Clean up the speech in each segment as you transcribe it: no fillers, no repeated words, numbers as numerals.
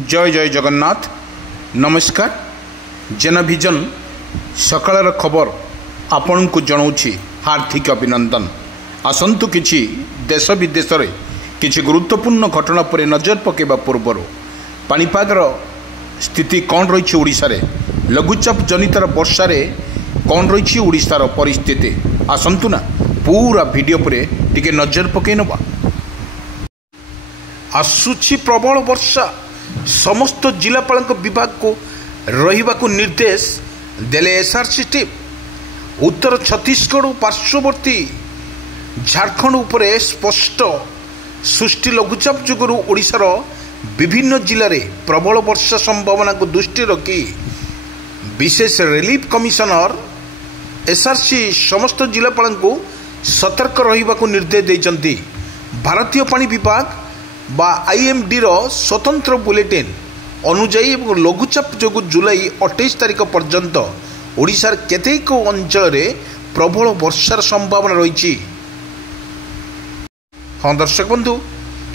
जय जय जगन्नाथ नमस्कार। जेनभिजन सकाळर खबर आपण को जनाऊँगी हार्दिक अभिनंदन। आसंतु किछि देश विदेश रे किछि गुरुत्वपूर्ण घटना पर नजर पकेबा पूर्व पाणीपागर स्थिति कौन रही ओडिशा रे, लघुचाप जनितर वर्षा रे कौन रही ओडिशार परिस्थिति आसंतु ना पूरा वीडियो पर टिके नजर पकई नबा। आसुछि प्रबल वर्षा, समस्त जिलापाल विभाग को रहिबा को निर्देश देले एसआरसी टीम। उत्तर छत्तीसगढ़ पार्श्ववर्ती झारखंड उपरे स्पष्ट सृष्टि लघुचाप जुगुरु ओडिशार विभिन्न जिले में प्रबल वर्षा संभावना को दृष्टि रखी विशेष रिलीफ कमिशनर एसआरसी समस्त जिलापाल को सतर्क रहिबा को निर्देश देइचंती। भारतीय पानी विभाग बा आईएमडी रो स्वतंत्र बुलेटिन अनुजाई लघुचाप जोगु जुलाई 28 तारिख पर्यंत ओडिशार केतेक अंचल रे प्रबल वर्षार संभावना रही। हाँ दर्शक बंधु,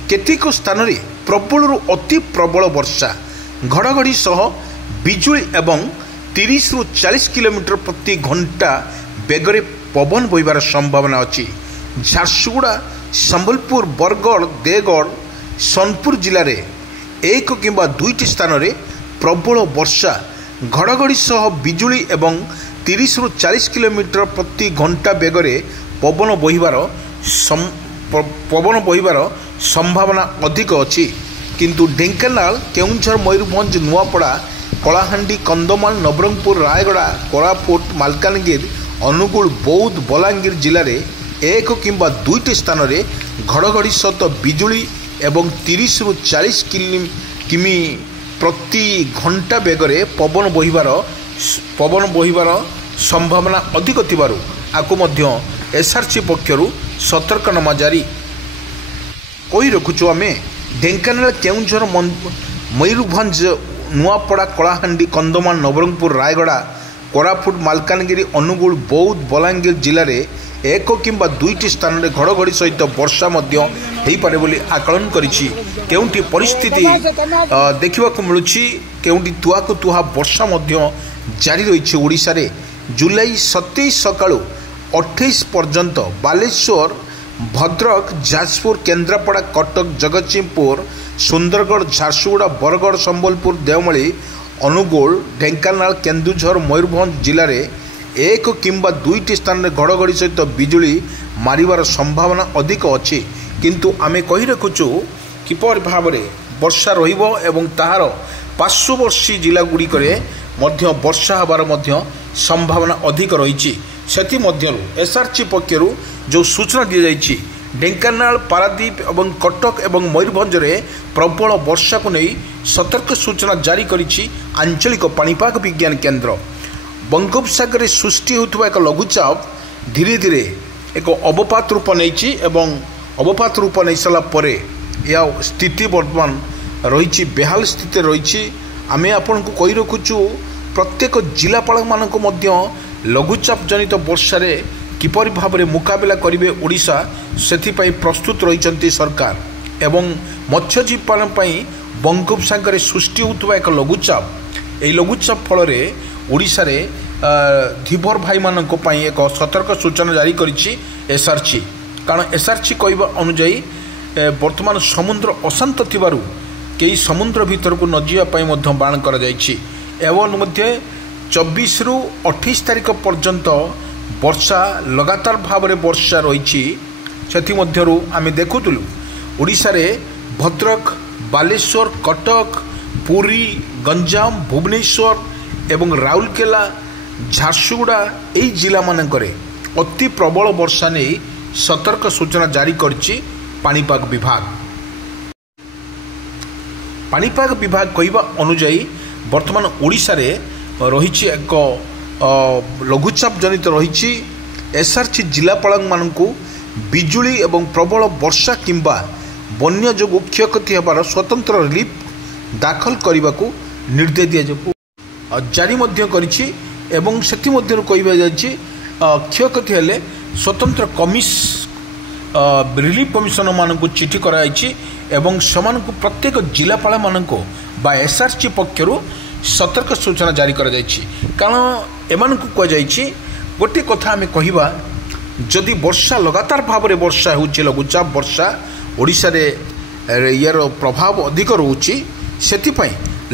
केतेक स्थान रे प्रबल रु अति प्रबल वर्षा घड़घड़ी सह बिजुली एवं 30 रु 40 किलोमीटर प्रति घंटा बेगरे पवन बहिबार संभावना अच्छी। झारसुगुड़ा, संबलपुर, बरगढ़, देवगढ़, सोनपुर जिले में एक किंबा दुईटी स्थान रे प्रबल वर्षा घड़घड़ी सह बिजुली एवं 30 रु 40 किलोमीटर प्रति घंटा बेगरे पवन बहिबार संभावना अधिक अच्छी। किंतु ढेंकानाल, केउंझर, मयूरभंज, नुआपड़ा, कलाहांडी, कंधमाल, नवरंगपुर, रायगड़ा, कोरापुट, मालकानगिरी, अनुगुल, बौद्ध, बलांगीर जिले में एक किंबा दुईटी स्थान रे घड़घड़ी सहित बिजुली एवं 30 रु 40 किमी प्रति घंटा बेगरे पवन बहिबार संभावना अधिक थिबारु आकु मध्य एसआरसी पक्षरु सतर्कनामा जारी कही रखुछु। आमे ढेंकानाल, केउंझर, मयूरभंज, नुआपड़ा, कलाहांडी, कंधमाल, नवरंगपुर, रायगड़ा, कोरापुट, मालकानगिरी, अनुगुल, बौद्ध, बलांगीर जिले में एक किंबा दुईटी स्थान रे घड़घड़ी सहित वर्षा मध्य हेई पारे बोली आकलन करिछि। केउंटी परिस्थिति देखिबा को मिलुछि, केउंटी तुहाकु तुहा वर्षा मध्य जारी रहिछि। ओडिशा रे जुलाई 27 सकाळु 28 पर्यंत बालेश्वर, भद्रक, जाजपुर, केन्द्रापड़ा, कटक, जगतसिंहपुर, सुंदरगढ़, झारसुगुड़ा, बरगढ़, संबलपुर, देवमाली, अनुगुल, ढेंकानाल, केन्दुझर, मयूरभंज जिले में एक किंबा दुईटी स्थान में घड़घड़ी सहित बिजुली मारिबार संभावना अधिक अच्छी। किंतु आमे कही रखुचु किपर भाव में वर्षा रहिबो एवं ताहार पार्श्ववर्ती जिला गुड़िक मध्य वर्षा हबार मध्य संभावना अधिक रही। सेति मध्यरु एसआरसी पक्षरु जो सूचना दी जाइछि, ढेंकानाल, पारादीप एवं कटक एवं मयूरभंज रे प्रबल वर्षा को नहीं सतर्क सूचना जारी करिछि आंचलिक पाणीपाग विज्ञान केन्द्र। बंगोपसागर सृष्टि होता एक लघुचाप धीरे धीरे एक अवपात रूप नहीं एवं अवपात रूप नहीं सारा पर यह स्थिति बर्तमान रही बेहाल स्थिति रही। आमे आपन को कही रखुचु प्रत्येक जिलापाल मानक मध्य लघुचाप जनित वर्षा रे किपरि भाव में मुकाबला करेंगे ओडिशा से प्रस्तुत रही सरकार। एवं मत्स्यजीवी पालन बंगोपसागर सृष्टि होता एक लघुचाप, यही लघुचाप फल ओडिशा रे धीवर भाई मानक पई एक सतर्क सूचना जारी करिछि एसआरसी। कारण एसआरसी कहबा अनुजाई वर्तमान समुद्र अशांत थिबारु केही समुद्र भीतर को न जिया पई मध्य बाण करा जाइछि। एवं मध्य 24 रु 28 तारिख पर्यंत वर्षा लगातार भाव में वर्षा रही। सेथि मध्यरु आमे देखुतलु ओडिशा रे भद्रक, बालेश्वर, कटक, पुरी, गंजाम, भुवनेश्वर एवं राउरकेला, झारसुगुड़ा यही जिला मानकरे अति प्रबल वर्षा नहीं सतर्क सूचना जारी करछि पाणीपाग विभाग। पाणीपाग विभाग कहवा अनुजाई वर्तमान ओडिशा रे रही एक लघुचाप जनित रही। एसआरसी जिलापाल मानकु बिजुली एवं प्रबल वर्षा किंबा बन्या जोगु क्षयक्षति हेबार स्वतंत्र रिलीफ दाखल करने को निर्देश दिया जारी मध्य करिछि। एवं सेथि मध्यरु कहबा जायछि क्षयक्षति हेले स्वतंत्र रिलीफ कमिशनर मानक चिठी कराई एवं समान प्रत्येक जिलापाल मानक बा एसआरसी पक्षर सतर्क सूचना जारी कर कारण एमान कहुई गोटे कथा आम कहवा जदि वर्षा लगातार भाव में वर्षा हो लघुचाप वर्षा ओडिशा रे यार प्रभाव अधिक रोचे से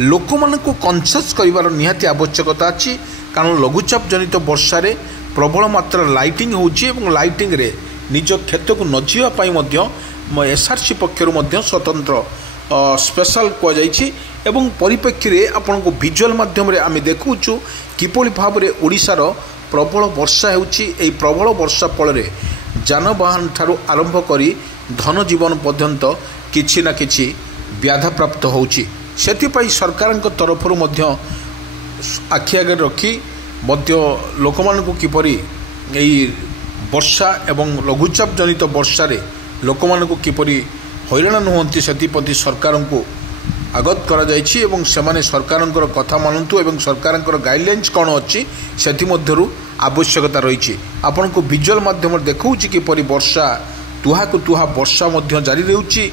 लोक मानक कनसीयस कर निहाती आवश्यकता अच्छी कारण लघुचाप जनित वर्षा रे प्रबल मात्रा लाइटिंग होची लाइटिंग रे निज क्षेत्र को न जावाई एसआरसी पक्षर स्वतंत्र स्पेशल कहुई परिप्रेक्षी में आपण को विजुअल माध्यम आम देखुचु किपरि भाव में ओडिशार प्रबल वर्षा होची प्रबल वर्षा फल जानवाहन ठारू आरंभ करी धन जीवन पर्यंत किछि ना किछि व्याधा प्राप्त होची सेथिपाई सरकार तरफ आखि आगे रखी लोक मानक किपरि वर्षा एवं लघुचाप जनित वर्षा रे लोक मानक किपरि हैरान नुहंती सेप्रति सरकार को आगत करा जायछि एवं सेमाने सरकार कथा मानतु एवं सरकार गाइडलाइंस कौन अच्छी से आवश्यकता रही आपण को विजुअल माध्यम देखा किपरि वर्षा तुहा को तुहा वर्षा जारी रहउछि।